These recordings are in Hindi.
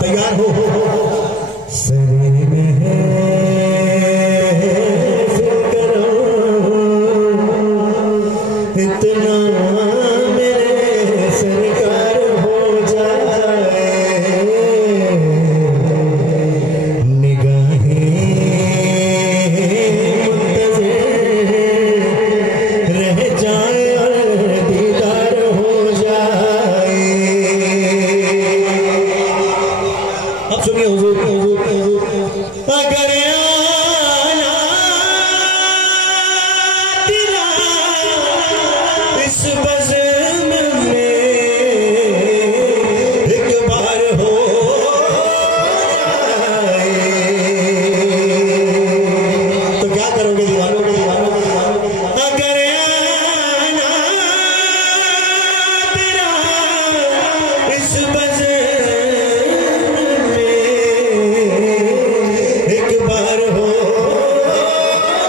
तैयार हो सरे में करो इतना मेरे सरकार हो जाए निगाहें रह जाए और दीदार हो जाए। अब सुनिए हुजूर अगर आना तेरा इस बज़्म में एक बार हो जाए तो क्या करोगे दीवानों के दीवानों अगर आना तेरा इस बज़्म में एक बार हो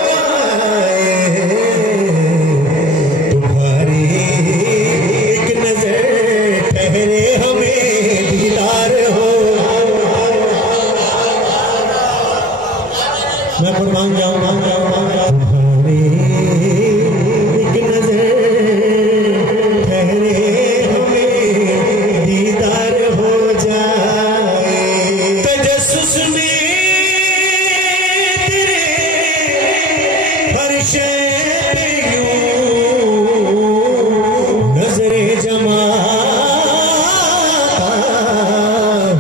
जाए तुम्हारी एक नजर ठहरे हमें दीदार हो। मैं कुर्बान जाऊं तुम्हारी एक नजर ठहरे हमें दीदार हो जाए। तजस्सुस में तेरे हर शय पे यूं नजरे जमाता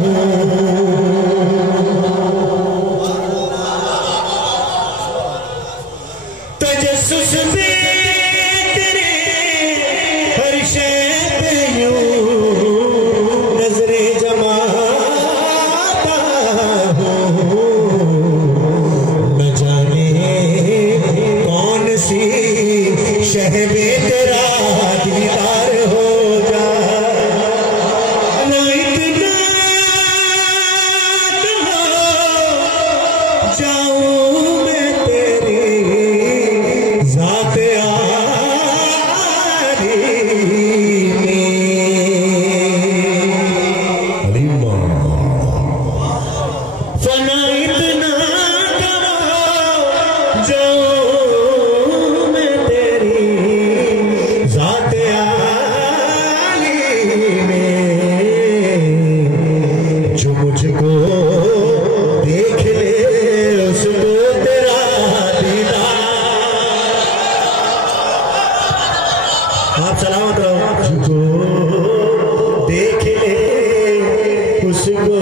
हूँ। तजस्सुस में तेरे हर शय पे यूं नजरे जमाता हूँ। न जाने कौन सी शह में तेरा दीदार हो जाए न इतना कहो जाऊं मैं तेरी ज़ात आली में। अलीमा फना इतना करो जाऊं मैं तेरी ज़ात आली में। जो मुझको देख ले उसको तेरा दीदार। आप सलामत रहो। जो देख ले उसको